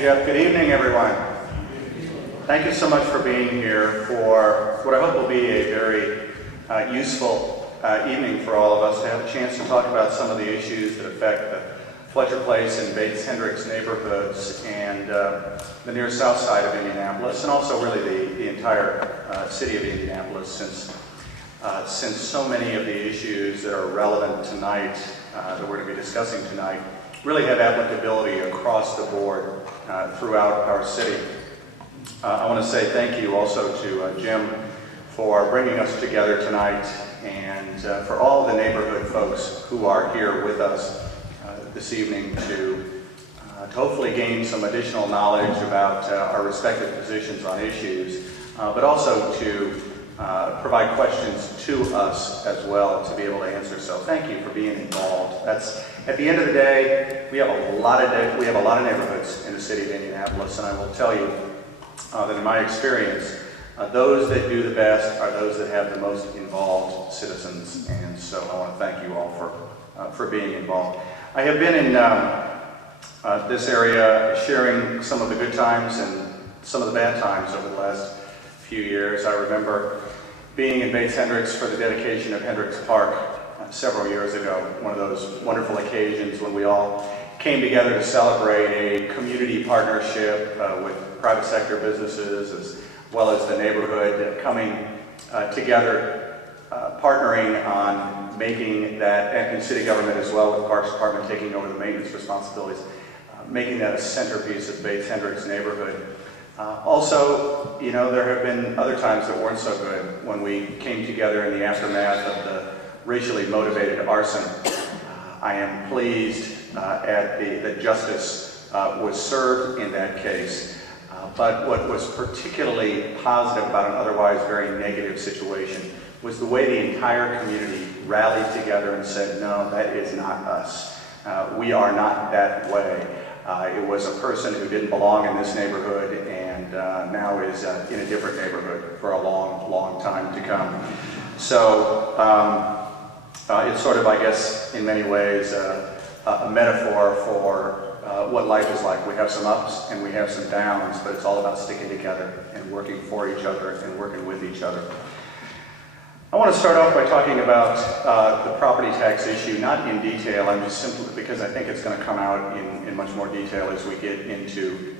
Jeff, good evening, everyone. Thank you so much for being here for what I hope will be a very useful evening for all of us to have a chance to talk about some of the issues that affect the Fletcher Place and Bates-Hendricks neighborhoods and the near south side of Indianapolis, and also really the entire city of Indianapolis, since so many of the issues that are relevant tonight, that we're going to be discussing tonight, really have applicability across the board throughout our city. I want to say thank you also to Jim for bringing us together tonight, and for all the neighborhood folks who are here with us this evening to hopefully gain some additional knowledge about our respective positions on issues, but also to provide questions to us as well to be able to answer. So thank you for being involved. That's, at the end of the day, we have a lot of neighborhoods in the city of Indianapolis, and I will tell you that in my experience, those that do the best are those that have the most involved citizens, and so I want to thank you all for being involved. I have been in this area sharing some of the good times and some of the bad times over the last few years. I remember being in Bates-Hendricks for the dedication of Hendricks Park several years ago, one of those wonderful occasions when we all came together to celebrate a community partnership with private sector businesses as well as the neighborhood coming together, partnering on making that, and city government as well, with Parks Department taking over the maintenance responsibilities, making that a centerpiece of Bates-Hendricks neighborhood. Also, you know, there have been other times that weren't so good when we came together in the aftermath of the racially motivated arson. I am pleased that justice was served in that case. But what was particularly positive about an otherwise very negative situation was the way the entire community rallied together and said, no, that is not us. We are not that way. It was a person who didn't belong in this neighborhood and now is in a different neighborhood for a long, long time to come. So it's sort of, I guess, in many ways, a metaphor for what life is like. We have some ups and we have some downs, but it's all about sticking together and working for each other and working with each other. I want to start off by talking about the property tax issue, not in detail. I'm just simply, because I think it's going to come out in much more detail as we get into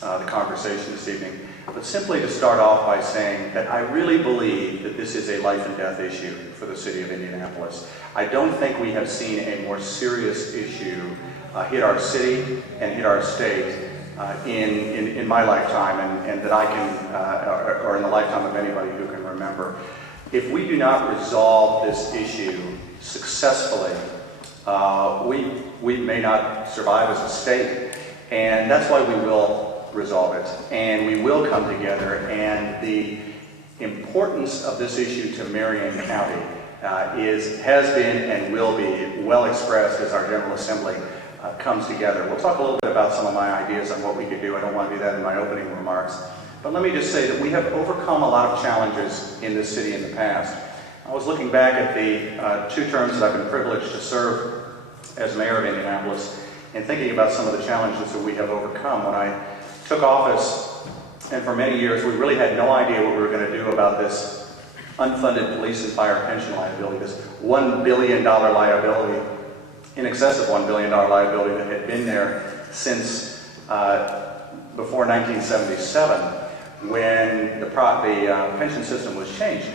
the conversation this evening, but simply to start off by saying that I really believe that this is a life and death issue for the city of Indianapolis. I don't think we have seen a more serious issue hit our city and hit our state in my lifetime, and that I can, or in the lifetime of anybody who can remember. If we do not resolve this issue successfully, we may not survive as a state, and that's why we will resolve it, and we will come together, and the importance of this issue to Marion County has been and will be well expressed as our General Assembly comes together. We'll talk a little bit about some of my ideas on what we could do. I don't want to do that in my opening remarks. But let me just say that we have overcome a lot of challenges in this city in the past. I was looking back at the 2 terms that I've been privileged to serve as mayor of Indianapolis and thinking about some of the challenges that we have overcome. When I took office, and for many years, we really had no idea what we were going to do about this unfunded police and fire pension liability, this $1 billion liability, in excess of $1 billion liability that had been there since before 1977, when the pension system was changed.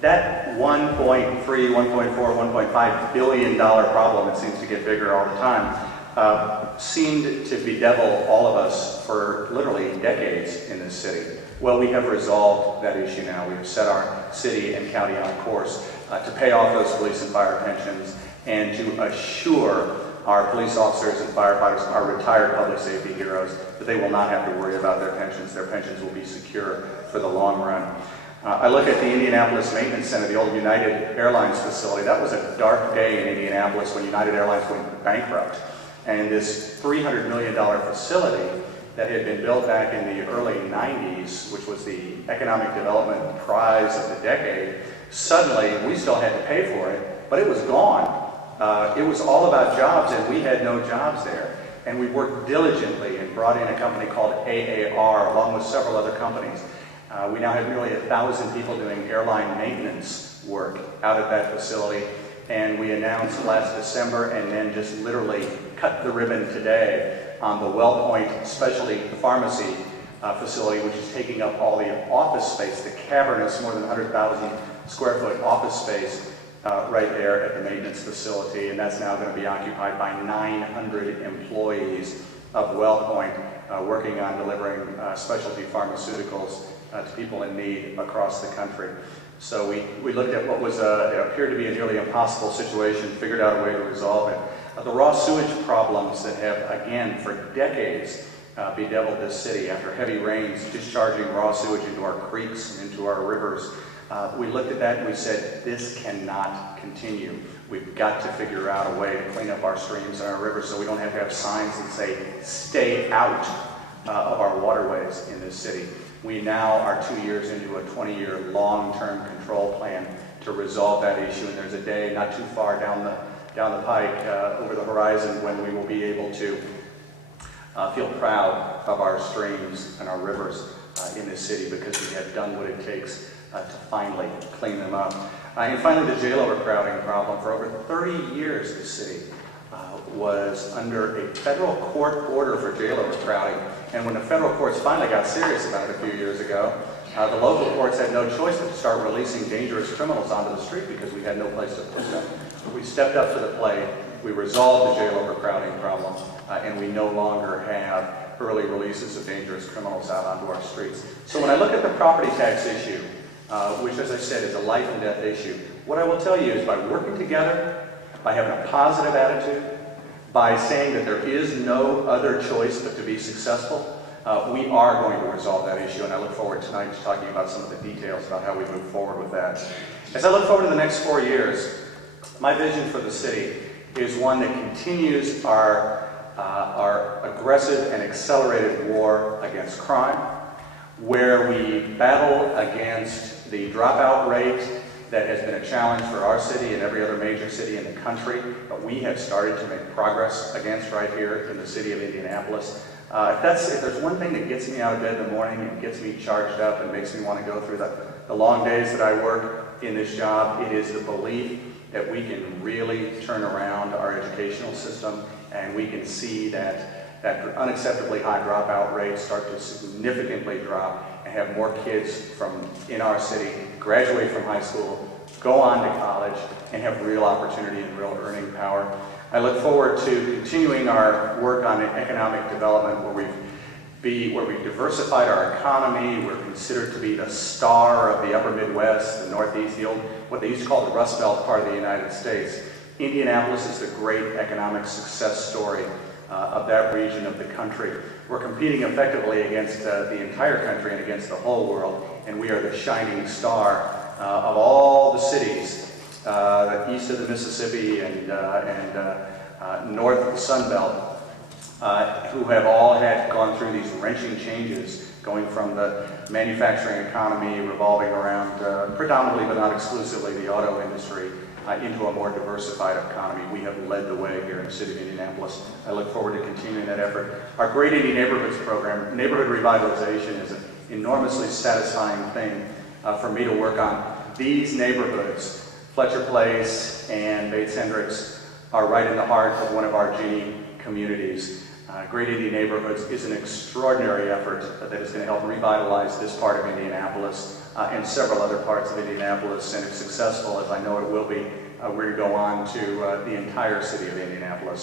That $1.3, $1.4, $1.5 billion problem, it seems to get bigger all the time, seemed to bedevil all of us for literally decades in this city. Well, we have resolved that issue now. We've set our city and county on course to pay off those police and fire pensions and to assure our police officers and firefighters, our retired public safety heroes, that they will not have to worry about their pensions. Their pensions will be secure for the long run. I look at the Indianapolis Maintenance Center, the old United Airlines facility. That was a dark day in Indianapolis when United Airlines went bankrupt. And this $300 million facility that had been built back in the early 90s, which was the economic development prize of the decade, suddenly we still had to pay for it, but it was gone. It was all about jobs, and we had no jobs there. And we worked diligently and brought in a company called AAR, along with several other companies. We now have nearly 1,000 people doing airline maintenance work out at that facility. And we announced last December, and then just literally cut the ribbon today, on the WellPoint Specialty Pharmacy facility, which is taking up all the office space, the cavernous, more than 100,000 square foot office space right there at the maintenance facility. And that's now going to be occupied by 900 employees of WellPoint, working on delivering specialty pharmaceuticals to people in need across the country. So we looked at what was appeared to be a nearly impossible situation, figured out a way to resolve it. The raw sewage problems that have, again, for decades bedeviled this city after heavy rains, discharging raw sewage into our creeks and into our rivers. We looked at that and we said, this cannot continue. We've got to figure out a way to clean up our streams and our rivers so we don't have to have signs that say, stay out of our waterways in this city. We now are 2 years into a 20-year long-term control plan to resolve that issue, and there's a day not too far down the pike over the horizon when we will be able to feel proud of our streams and our rivers in this city because we have done what it takes to finally clean them up. And finally, the jail overcrowding problem. For over 30 years, the city was under a federal court order for jail overcrowding. And when the federal courts finally got serious about it a few years ago, the local courts had no choice but to start releasing dangerous criminals onto the street because we had no place to put them. We stepped up to the plate, we resolved the jail overcrowding problem, and we no longer have early releases of dangerous criminals out onto our streets. So when I look at the property tax issue, which as I said is a life and death issue, what I will tell you is by working together, by having a positive attitude, by saying that there is no other choice but to be successful, we are going to resolve that issue, and I look forward tonight to talking about some of the details about how we move forward with that. As I look forward to the next 4 years, my vision for the city is one that continues our aggressive and accelerated war against crime, where we battle against the dropout rate that has been a challenge for our city and every other major city in the country, but we have started to make progress against right here in the city of Indianapolis. If there's one thing that gets me out of bed in the morning and gets me charged up and makes me want to go through the long days that I work in this job, it is the belief that we can really turn around our educational system and we can see that unacceptably high dropout rates start to significantly drop and have more kids from in our city graduate from high school, go on to college, and have real opportunity and real earning power. I look forward to continuing our work on economic development where we've diversified our economy. We're considered to be the star of the upper Midwest, the Northeast, what they used to call the Rust Belt part of the United States. Indianapolis is the great economic success story of that region of the country. We're competing effectively against the entire country and against the whole world, and we are the shining star of all the cities east of the Mississippi and north of the Sun Belt, who have all gone through these wrenching changes, going from the manufacturing economy revolving around predominantly but not exclusively the auto industry into a more diversified economy. We have led the way here in the city of Indianapolis. I look forward to continuing that effort. Our Great Indy Neighborhoods program, neighborhood revitalization, is an enormously satisfying thing for me to work on. These neighborhoods, Fletcher Place and Bates-Hendricks, are right in the heart of one of our Genie communities. Great Indy Neighborhoods is an extraordinary effort that is going to help revitalize this part of Indianapolis and several other parts of Indianapolis, and if successful, as I know it will be, we're going to go on to the entire city of Indianapolis.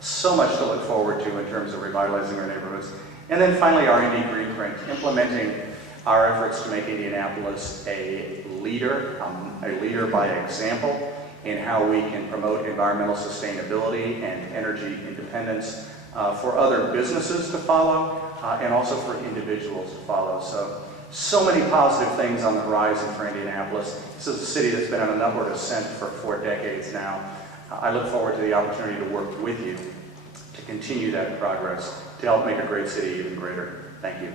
So much to look forward to in terms of revitalizing our neighborhoods. And then finally, our Indy Greenprint, implementing our efforts to make Indianapolis a leader by example in how we can promote environmental sustainability and energy independence for other businesses to follow and also for individuals to follow. So many positive things on the horizon for Indianapolis. This is a city that's been on an upward ascent for 4 decades now. I look forward to the opportunity to work with you to continue that progress, to help make a great city even greater. Thank you.